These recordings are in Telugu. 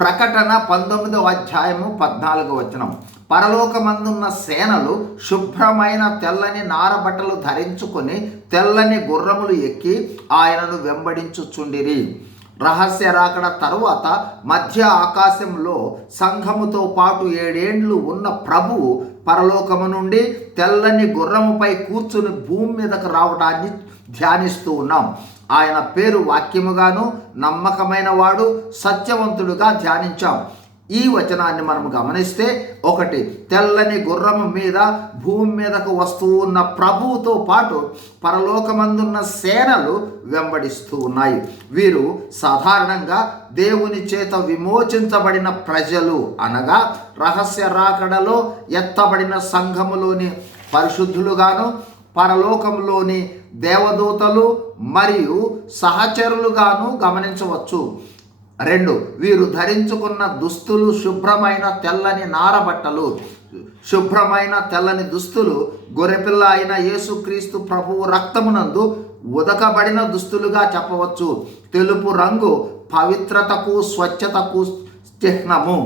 ప్రకటన పంతొమ్మిదవ అధ్యాయము పద్నాలుగు వచనం. పరలోకమందున్న సేనలు శుభ్రమైన తెల్లని నారబట్టలు ధరించుకొని తెల్లని గుర్రములు ఎక్కి ఆయనను వెంబడించుచుండిరి. రహస్య రాకడ తరువాత మధ్య ఆకాశంలో సంఘముతో పాటు ఏడేండ్లు ఉన్న ప్రభువు పరలోకము నుండి తెల్లని గుర్రముపై కూర్చుని భూమి మీదకు రావడాన్ని ధ్యానిస్తూ ఉన్నాం. ఆయన పేరు వాక్యముగాను నమ్మకమైన వాడు సత్యవంతుడుగా ధ్యానించాం. ఈ వచనాన్ని మనం గమనిస్తే ఒకటి తెల్లని గుర్రం మీద భూమి మీదకు వస్తూ ఉన్న ప్రభువుతో పాటు పరలోకమందున్న సేనలు వెంబడిస్తూ ఉన్నాయి. వీరు సాధారణంగా దేవుని చేత విమోచించబడిన ప్రజలు అనగా రహస్య రాకడలో ఎత్తబడిన సంఘములోని పరిశుద్ధులుగాను పరలోకంలోని దేవదూతలు మరియు సహచరులుగాను గమనించవచ్చు. రెండు వీరు ధరించుకున్న దుస్తులు శుభ్రమైన తెల్లని నారబట్టలు శుభ్రమైన తెల్లని దుస్తులు గొర్రెపిల్ల అయిన యేసుక్రీస్తు ప్రభువు రక్తమునందు ఉదకబడిన దుస్తులుగా చెప్పవచ్చు. తెలుపు రంగు పవిత్రతకు స్వచ్ఛతకు చిహ్నము.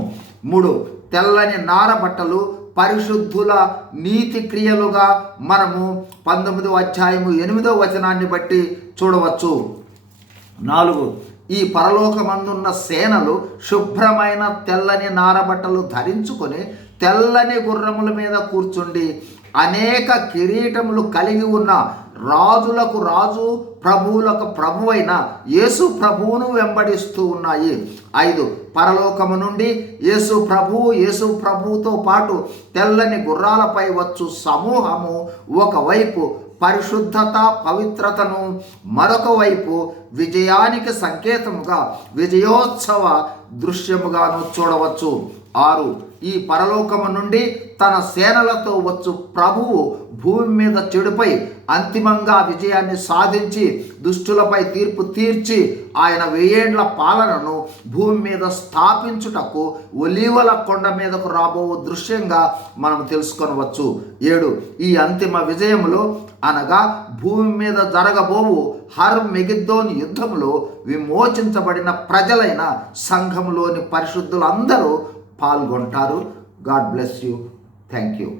మూడు తెల్లని నారబట్టలు పరిశుద్ధుల నీతి క్రియలుగా మనము పంతొమ్మిదో అధ్యాయము ఎనిమిదో వచనాన్ని బట్టి చూడవచ్చు. నాలుగు ఈ పరలోకమందున్న సేనలు శుభ్రమైన తెల్లని నారబట్టలు ధరించుకొని తెల్లని గుర్రముల మీద కూర్చుండి అనేక కిరీటములు కలిగి ఉన్న రాజులకు రాజు ప్రభువులకు ప్రభువైన యేసు ప్రభువును వెంబడిస్తూ ఉన్నాయి. ఐదు పరలోకము నుండి యేసు ప్రభువు యేసు ప్రభువుతో పాటు తెల్లని గుర్రాలపై వచ్చు సమూహము. ఒకవైపు పరిశుద్ధత పవిత్రతను మరొక వైపు విజయానికి సంకేతముగా విజయోత్సవ దృశ్యముగాను చూడవచ్చు. ఆరు. ఈ పరలోకము నుండి తన సేనలతో వచ్చు ప్రభువు భూమి మీద చెడుపై అంతిమంగా విజయాన్ని సాధించి దుష్టులపై తీర్పు తీర్చి ఆయన వెయ్యేండ్ల పాలనను భూమి మీద స్థాపించుటకు ఒలీవల కొండ మీదకు రాబో దృశ్యంగా మనం తెలుసుకొనవచ్చు. ఏడు. ఈ అంతిమ విజయంలో అనగా భూమి మీద జరగబోవు హర్ మెగిద్దోని యుద్ధంలో విమోచించబడిన ప్రజలైన సంఘములోని పరిశుద్ధులందరూ పాల్గొంటారు. God bless you. Thank you